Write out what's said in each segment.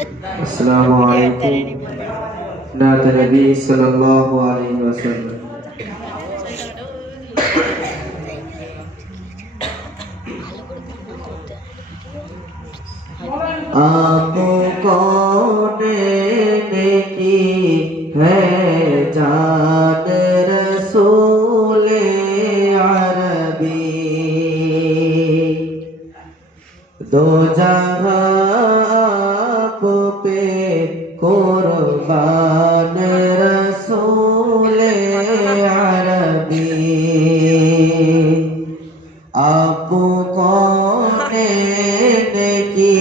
Assalamualaikum. Nabi Nabi Sallallahu Alaihi Wasallam. आपको की है जान रसूले अरबी, दो जहां आप पे कुर्बान रसूले अरबी। आपको की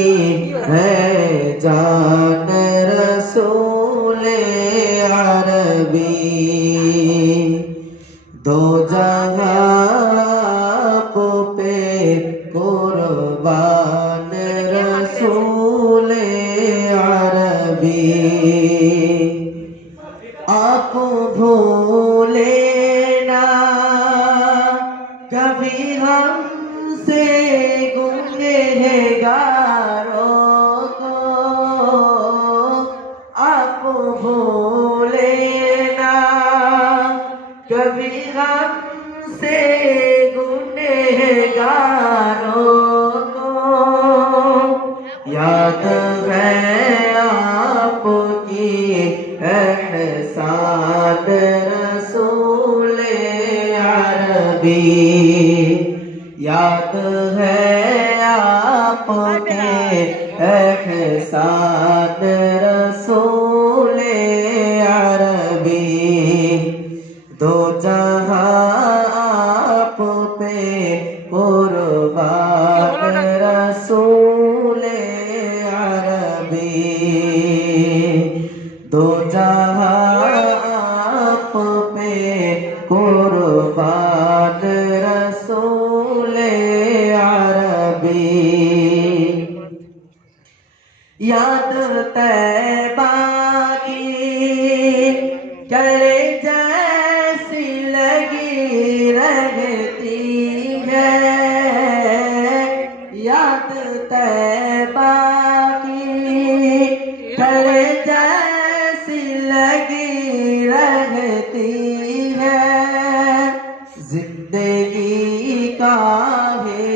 है जान रसूले अरबी, दो जहां आप पे कुर्बान रसूले अरबी। आप भूले ना कभी हमसे गुनहगारों को, आप भूले ना कभी हमसे गुनहगारों को। याद है आपकी एहसान रसूले अरबी, याद है आपके एहसान रसूले अरबी। दो जहां आप पे कुर्बान रसूले अरबी, दो जहां आप पे कुर्बान रसूले अरबी। याद तैबा की चले जैसी लगी रहती है, याद तैबा की चले जैसी लगी रहती है। जिंदगी का है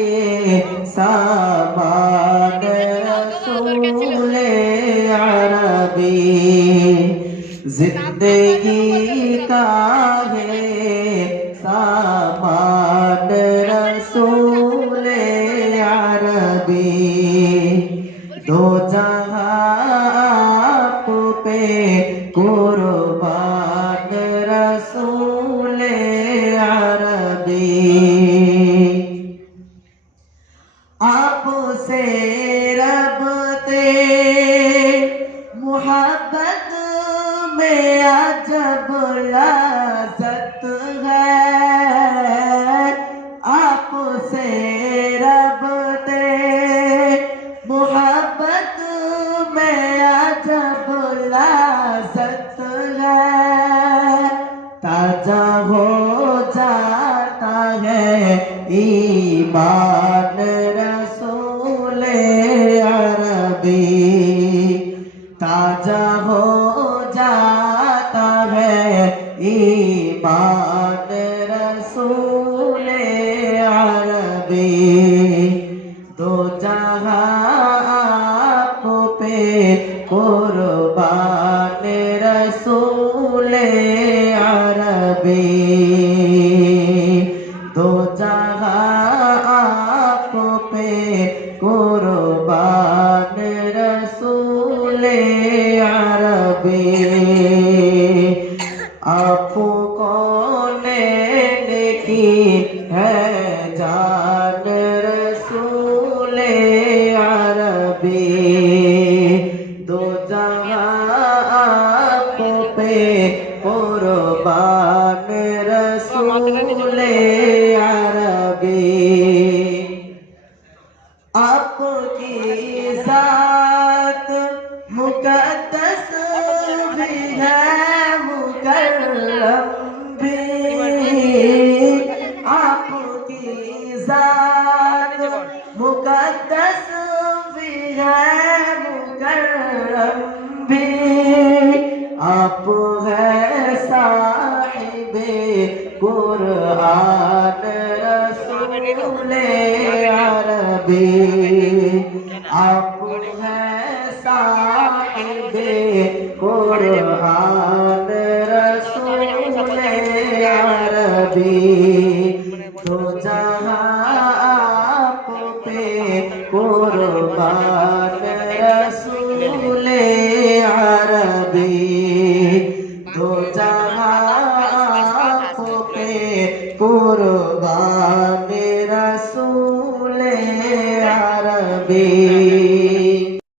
सामान रसूले अरबी, जिंदगी का है सामान रसूले अरबी। दो जहां आप पे कुर्बान रसूले अरबी। आपसे रब ते मुहब्बत में अजब लज़्ज़त है, आपसे रब ते मुहब्बत में अजब लज़्ज़त है। ताजा हो जाता है ईमान रसूले अरबी, ताजा हो जाता है ईमान रसूले अरबी। दो जहां आप पे कुर्बान रसूले अरबी, दो जहां आप पे कुर्बान रसूले अरबी। आपको की है जान रसूले अरबी, दो जहां आप पे कुर्बान रसूले अरबी। आपकी ज़ात मुक़द्दस भी है करम भी आप है साहिबे कुरान रसूले अरबी आप है साहिबे कुरान रसूले अरबी तो जहाँ आप पे कुर्बान